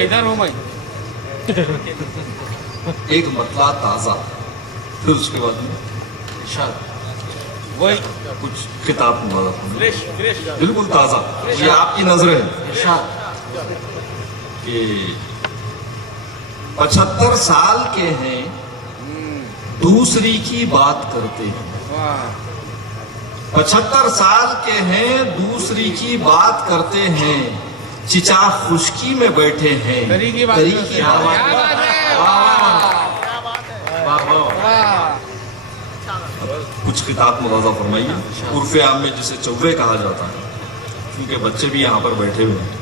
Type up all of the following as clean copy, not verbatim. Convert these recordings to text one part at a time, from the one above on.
इधर हूँ मैं। एक मतला ताज़ा, फिर उसके बाद में इरशाद वही कुछ किताब मुबारक फ्रेश फ्रेश। बिल्कुल ताज़ा, ये आपकी नजर है इरशाद कि 75 साल के हैं दूसरी की बात करते हैं। वाह 75 साल के हैं दूसरी की बात करते हैं, चिचा खुशकी में बैठे हैं करी की बात करी करते की हैं। बात। क्या बात है? वाह, वाह। वाह कुछ किताब मुलाजा फरमाइए। उर्फे आम में जिसे चौवे कहा जाता है, क्योंकि बच्चे भी यहाँ पर बैठे हुए हैं,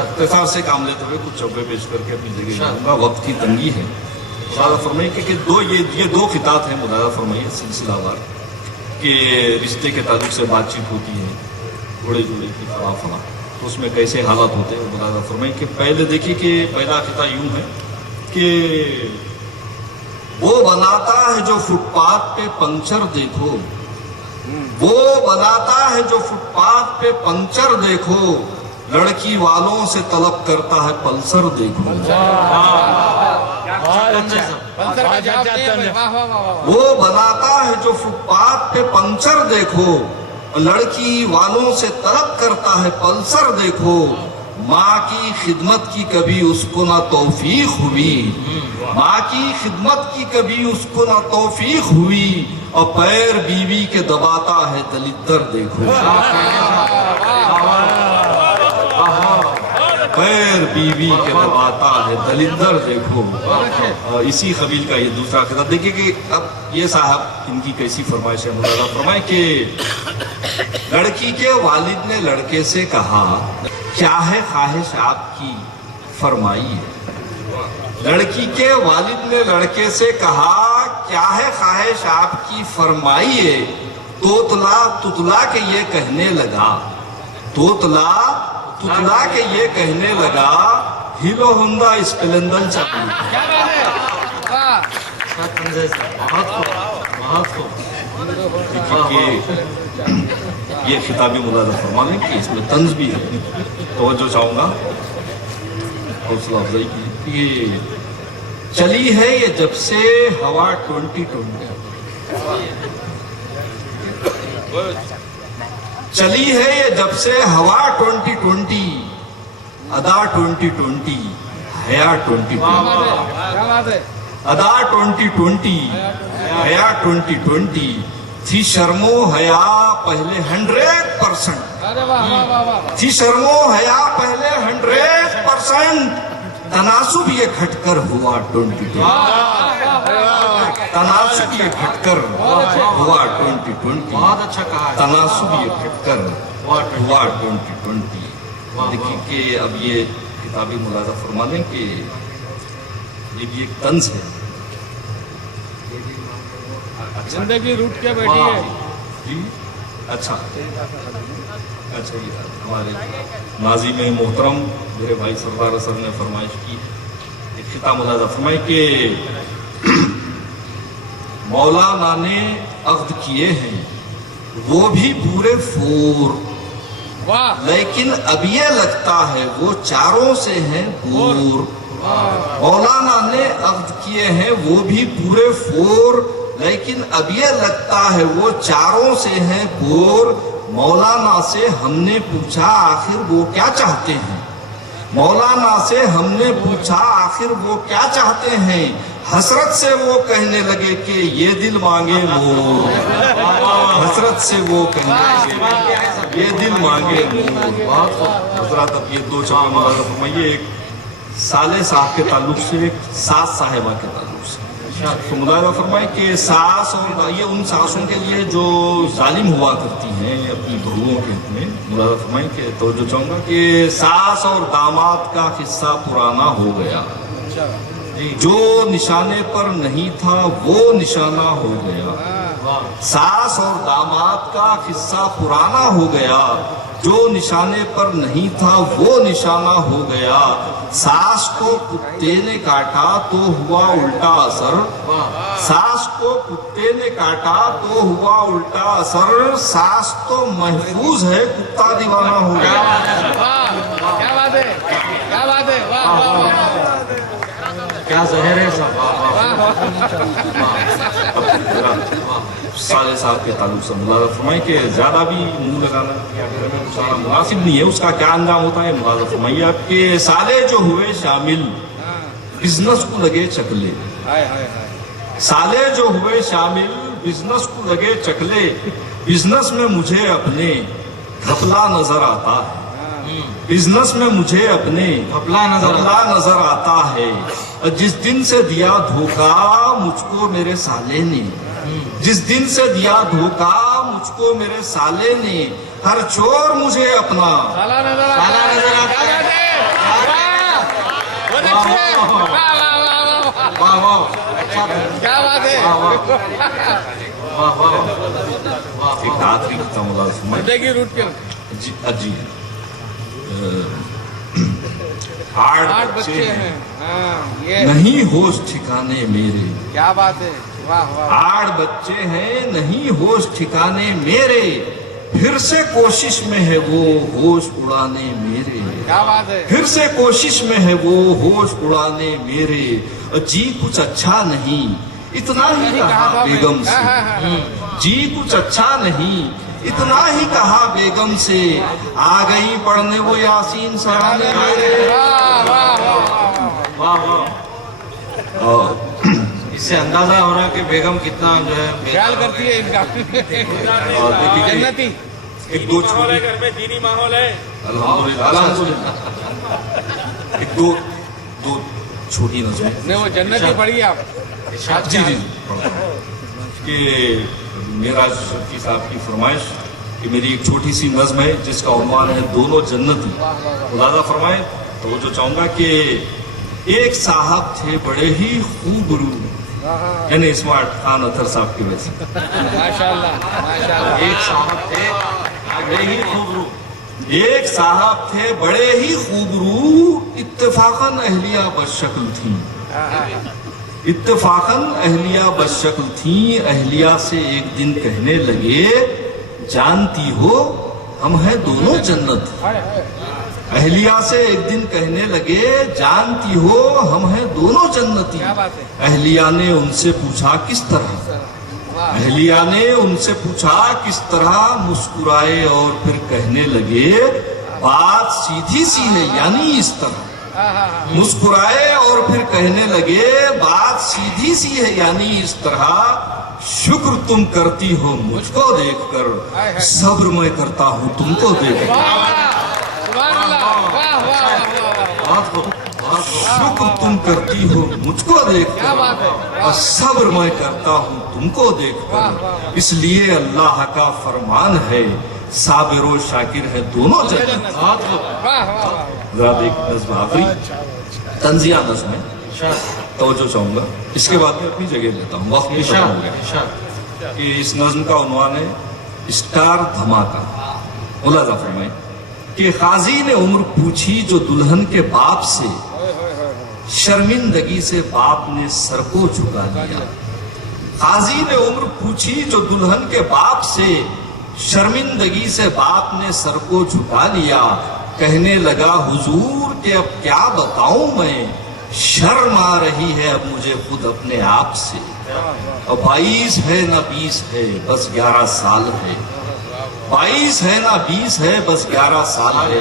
इख्तिसार से काम लेते हुए कुछ चौवे पेश करके अपनी जगह जाऊंगा, वक्त की तंगी है। मुलाजा फरमाइए कि ये दो खिताब हैं, मुलाजा फरमाइए सिलसिलावार के रिश्ते के ताल्लुक से बातचीत होती है, घोड़े जोड़े की फला फला, तो उसमें कैसे हालात होते हैं। मुलाजा फरमाइए कि पहले देखिए कि पहला खिता यूं है कि वो बनाता है जो फुटपाथ पे पंक्चर देखो, वो बनाता है जो फुटपाथ पे पंक्चर देखो, लड़की वालों से तलब करता है पल्सर देखो। पंसर का जवाब नहीं है भाई। वाह वाह वाह वाह। वो बनाता है जो फुटपाथ पे पंक्चर देखो, लड़की वालों से तलब करता है पल्सर देखो, माँ की खिदमत की कभी उसको ना तौफीक हुई, माँ की खिदमत की कभी उसको ना तौफीक हुई, और पैर बीवी के दबाता है दलिद्दर देखो। पैर बीवी के दबाता है दलिद्दर देखो। और इसी कबील का ये दूसरा खिताब देखिए कि अब ये साहब इनकी कैसी फरमाइश है। मुलाजा फरमाए कि लड़की के वालिद ने लड़के से कहा, क्या है ख्वाहिश आपकी फरमाइए। लड़की के वालिद ने लड़के से कहा, क्या है ख्वाहिश आपकी फरमाइए। तोतला तुतला के ये कहने लगा, तोतला तुतला के ये कहने लगा, हीरो होंडा स्प्लेंडर चाहिए। क्या बात है? वाह ये खिताबी मुलाजा फरमा लें कि इसमें तंज भी है। तवज्जो चाहूंगा, हौसला अफजाई की। ये चली है ये जब से हवा 2020, चली है ये जब से हवा 2020, अदा 2020, हया 2020, क्या बात है? अदा 2020, हया 2020, थी शर्मो हया पहले 100%, अरे वाह वाह वाह वाह। थी शर्मो हया पहले 100%, तनासुब ये घटकर हुआ 2020, तनासुब ये घटकर हुआ 2020, बहुत अच्छा कहा है। तनासुब ये घटकर हुआ 2020। देखिए कि अब ये किताबी मुलाजा फरमा लें कि ये भी एक तंज है। जिंदगी रूठ के बैठी है। जी अच्छा अच्छा, ये हमारे नाज़िम मोहतरम मेरे भाई सरदार असर ने फरमाइश की, एक खिता मुलाजा फरमाए कि मौलाना ने अक़्द किए हैं वो भी पूरे 4, वाह लेकिन अब ये लगता है वो चारों से हैं दूर। मौलाना ने अक़्द किए हैं वो भी पूरे 4, लेकिन अब ये लगता है वो चारों से हैं दूर। मौलाना से हमने पूछा आखिर वो क्या चाहते हैं, मौलाना से हमने पूछा आखिर वो क्या चाहते हैं। हसरत से वो कहने लगे कि ये दिल मांगे मोर, हसरत से वो कहने लगे ये दिल मांगे मोर। हजरत अब ये 2 चार मुलाजा फरमाइए, एक साले साहब के ताल्लुक से, एक सास साहिबा के ताल्लुक से। तो मुलाजा फरमाए कि सास और ये उन सासों के लिए जो जालिम हुआ करती हैं अपनी बहुओं के हक में। मुलाजा फरमाए कि तो जो चाहूँगा कि सास और दामाद का किस्सा पुराना हो गया, जो निशाने पर नहीं था वो निशाना हो गया। सास और दामाद का किस्सा पुराना हो गया, जो निशाने पर नहीं था वो निशाना हो गया। सास को कुत्ते ने काटा तो हुआ उल्टा असर, सास को कुत्ते ने काटा तो हुआ उल्टा असर। सास तो महफूज है, कुत्ता दीवाना हो गया। वाह क्या बात है? क्या बात है? वाह کیا زہر ہے صاحب. سالے صاحب کے تعلق سے ملاحظہ فرمائیں کہ زیادہ بھی منہ لگانا مناسب نہیں ہے. اس کا کیا انجام ہوتا ہے ملاحظہ فرمائیے آپ کہ سالے جو ہوئے شامل بزنس کو لگے چکلے. سالے جو ہوئے شامل بزنس کو لگے چکلے. بزنس میں مجھے اپنے گھپلا نظر آتا ہے. بزنس میں مجھے اپنے گھپلا نظر آتا ہے. جس دن سے دیا دھوکا مجھ کو میرے سالے نے. جس دن سے دیا دھوکا مجھ کو میرے سالے نے. ہر چور مجھے اپنا سالہ نظر آتا سالہ نظر آتا ہے. واہ واہ کیا بات ہے. واہ واہ. ایک آخری خطہ ملاحظہ فرمائیں. زندگی روٹ کے جی آٹھ بچے ہیں. ہاں یہ نہیں ہوش ٹھکانے میرے. کیا بات ہے. واہ واہ. 8 بچے ہیں نہیں ہوش ٹھکانے میرے. پھر سے کوشش میں ہے وہ ہوش اڑانے میرے. کیا بات ہے. پھر سے کوشش میں ہے وہ ہوش اڑانے میرے. جی کچھ اچھا نہیں اتنا ہی کہا بیگم سے. جی کچھ اچھا نہیں اتنا ہی کہا بیگم سے. آ گئی پڑھنے وہ یاسین سرانے میرے. واہ واہ. اس سے اندازہ ہو رہا ہے کہ بیگم کتنا جو ہے خیال کرتی ہے ان کا. جنتی ایک دو چھوٹی گھر میں دینی ماحول ہے. الحمدللہ ایک دو چھوٹی نظمیں نہیں وہ جنتی پڑھی آپ. جی کہ میرا شفیع صاحب کی فرمائش کہ میری ایک چھوٹی سی نظم ہے جس کا عنوان ہے دونوں جنتی. ملاحظہ فرمائیں تو وہ جو چاہوں گا کہ ایک صاحب تھے بڑے ہی خوب رو. یعنی اسمارٹ خان اطہر صاحب کی وجہ سے. ماشاءاللہ ماشاءاللہ. ایک صاحب تھے بڑے ہی خوب رو. ایک صاحب تھے بڑے ہی خوب رو. اتفاقاً اہلیہ بدشکل تھیں. اتفاقاً اہلیہ بدشکل تھیں. اہلیہ سے ایک دن کہنے لگے جانتی ہو ہم ہیں دونوں جنت. اہلیہ سے ایک دن کہنے لگے جانتی ہو ہم ہیں دونوں جنتی. اہلیہ نے ان سے پوچھا کس طرح. اہلیہ نے ان سے پوچھا کس طرح. مسکرائے اور پھر کہنے لگے بات سیدھی سی ہے یعنی اس طرح. مسکرائے اور پھر کہنے لگے بات سیدھی سی ہے یعنی اس طرح. شکر تم کرتی ہو مجھ کو دیکھ کر. صبر میں کرتا ہوں تم کو دیکھ کر. شکر تم کرتی ہو مجھ کو دیکھ کر. اور صبر میں کرتا ہوں تم کو دیکھ کر. اس لیے اللہ کا فرمان ہے صابر و شاکر ہے دونوں جنت. ذرا ایک نظم آخری تنزیہ نظم ہے توجہ چاہوں گا. اس کے بعد میں اپنی جگہ لیتا ہوں. وقت بھی ختم ہو گیا کہ اس نظم کا عنوان ہے اسٹار دھماکہ. ملاحظہ فرمائیں کہ قاضی نے عمر پوچھی جو دلہن کے باپ سے. شرمندگی سے باپ نے سر کو جھکا دیا. قاضی نے عمر پوچھی جو دلہن کے باپ سے. شرمندگی سے باپ نے سر کو جھکا لیا. کہنے لگا حضور کہ اب کیا بتاؤں میں. شرم آ رہی ہے اب مجھے خود اپنے آپ سے. اب 22 ہے نہ 20 ہے بس 11 سال ہے. 22 ہے نہ 20 ہے بس 11 سال ہے.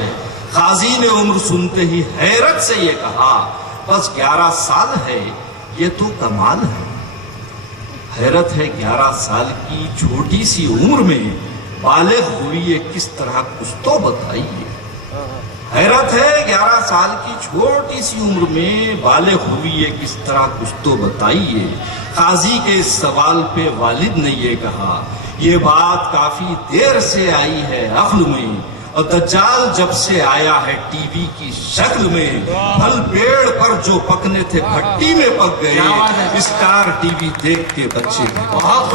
قاضی نے عمر سنتے ہی حیرت سے یہ کہا بس 11 سال ہے یہ تو کمال ہے. حیرت ہے 11 سال کی چھوٹی سی عمر میں بالغ ہوئی ہے کس طرح کچھ تو بتائیے. حیرت ہے 11 سال کی چھوٹی سی عمر میں بالغ ہوئی ہے کس طرح کچھ تو بتائیے. قاضی کے اس سوال پہ والد نے یہ کہا یہ بات کافی دیر سے آئی ہے عقل میں. اور دجال جب سے آیا ہے ٹی وی کی شکل میں. پھل پیڑ پر جو پکنے تھے بھٹی میں پک گئے. اسٹار ٹی وی دیکھ کے بچے بہت